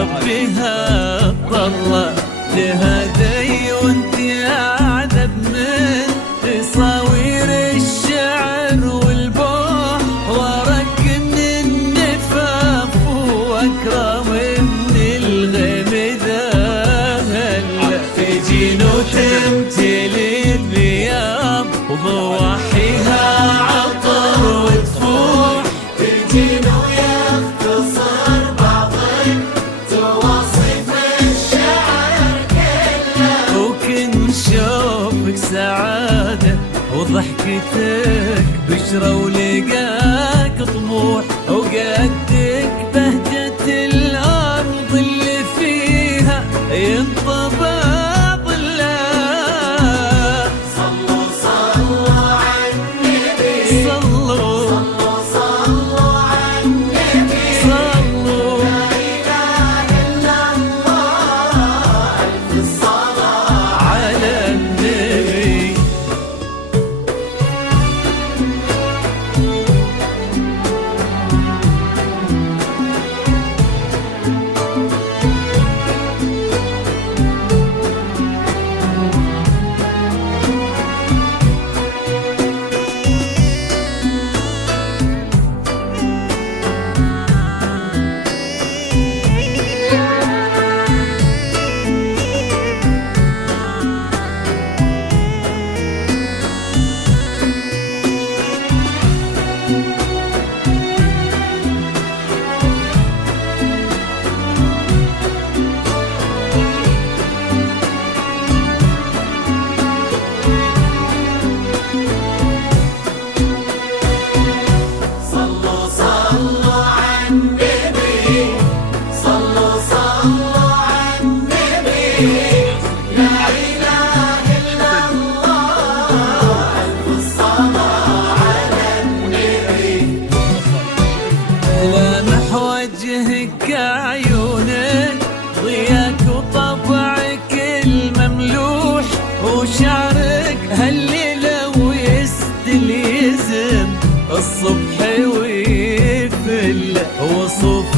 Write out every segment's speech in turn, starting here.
ربها اضطر لهدي وانت اعذب من تصاوير الشعر والبوح ورك من النفاف واكرم من الغيم ذهل تجين وتمتلي الثياب وضواحيها عطر وتفوح تجين ويختصر بعضك تواصف الشعر كله وكن شوفك سعادة وضحكتك بشرى ولقاك طموح وقدك بهجة الأرض اللي فيها ينطبع ظلها. صلوا صلوا على النبي صلوا صلوا على النبي صلوا لا إله إلا الله ألف الصلاة على النبي. صلوا صلوا على النبي صلوا صلوا على النبي لا إله إلا الله ألف الصلاة على النبي لامح وجهك عيونك ضياك وطبعك المملوح وشعرك هالليلة ويسدل يزم الصبح ويفل وصوف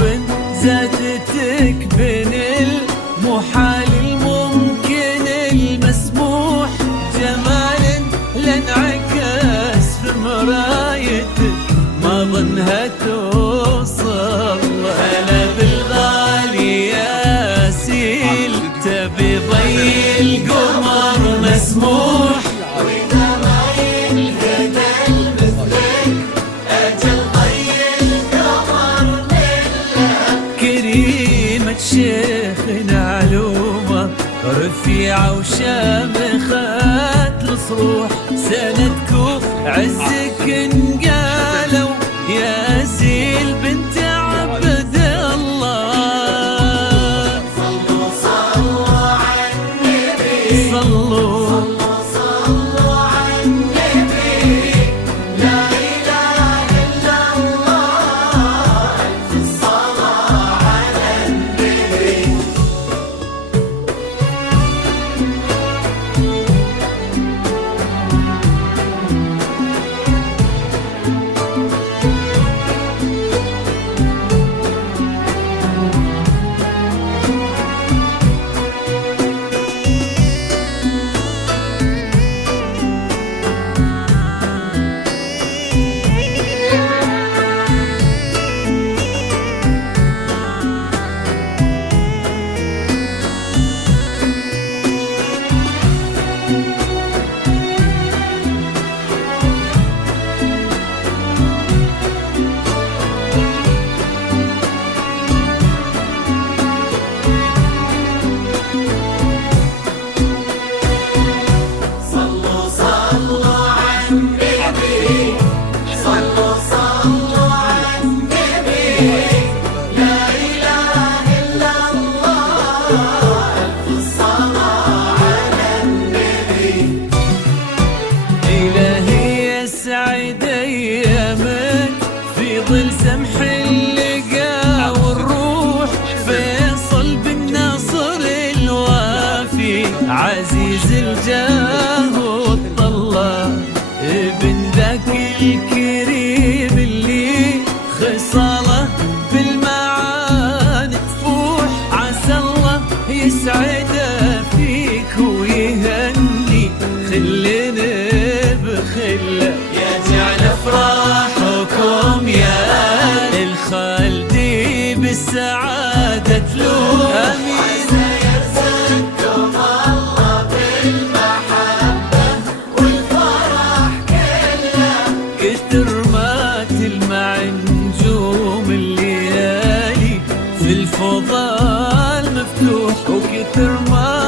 زادتك بين المحال الممكن المسموح جمال لانعكس في مرايتك ما ظنها توصل. أنا بالغالي يا سيل تبي ضي القمر مسموح وإذا ما ينهدى مثلك أجل ضي القمر لله كريمة شيخنا علومة رفيعة وشامخة الصروح سندك وعزك انقالوا يا زيل بنت عبد الله. صلوا صلوا على النبي صلوا صلوا على النبي لا إله إلا الله ألف الصلاة على النبي صلوا صلوا على النبي صلوا صلوا على النبي لا إله إلا الله ألف الصلاة على النبي إلهي يسعد أيامك في ظل سمح اللقا والروح فيصل بالنصر الوافي عزيز الجاه والطلة ابن ذاك الكريم اللي خصاله بالمعاني تفوح يسعده فيك ويهني خلنا بخله، يجعل افراحكم يا الخالدي بالسعاده تلوح. امين. يرزقكم الله بالمحبة والفرح كله، كثر ما تلمع نجوم الليالي في الفضاء المفتوح، وكثر ما